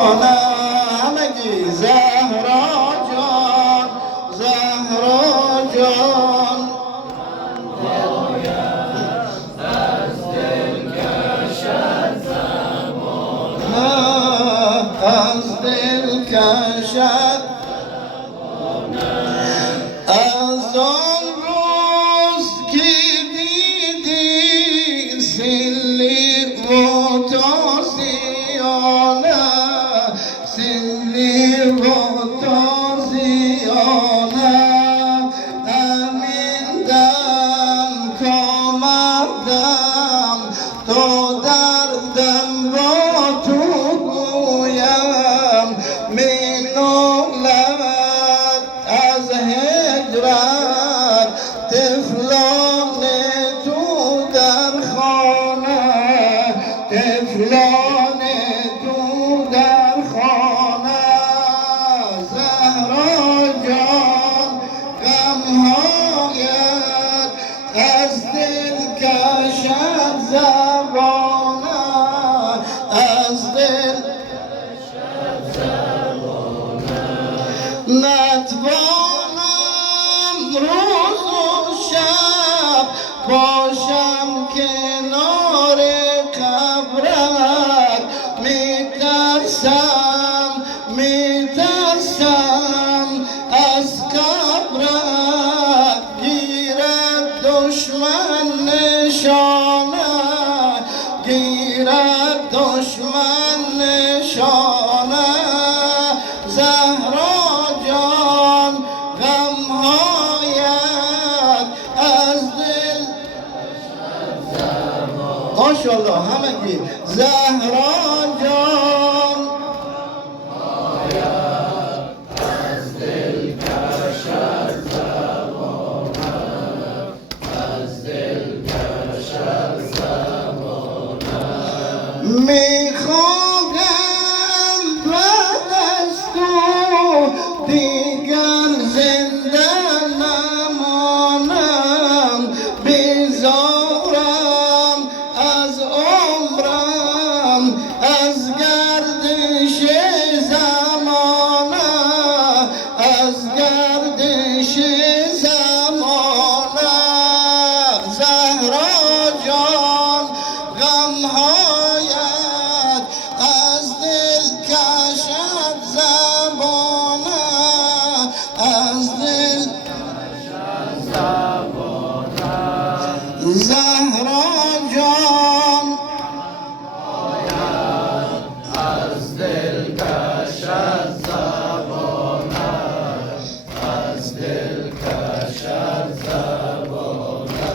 همگی زهرا جان زهرا جان از دل کشد زمان از دل کشد از آن روز که دیدی سلی و تازیانه سلی و تازیانه همین دم کامدم تا دردم را تو گویم می نالد از هجرت طفلان تو در خانه طفلان تو در خانه زهرا جان غمهایت از دل کشد زبانه از دل نتوانم روز و شب باشم کنار قبرت میترسم از قبرت گیرد دشمن نشانه گیرد دشمن نشانه زهرا جان غمهایت از دل ماشاءالله همگی زهرا جان از دل کشد زبانه از دل کشد زبانه میخواهم بعد از تو دیگر زنده نمانم بیزارم از عمرم از گردش زمانه از گردش زمانه زهرا جان غمهایت از دل کشد زبانه از دل زهرا جان از دل کشد زبانه از دل کشد زبانه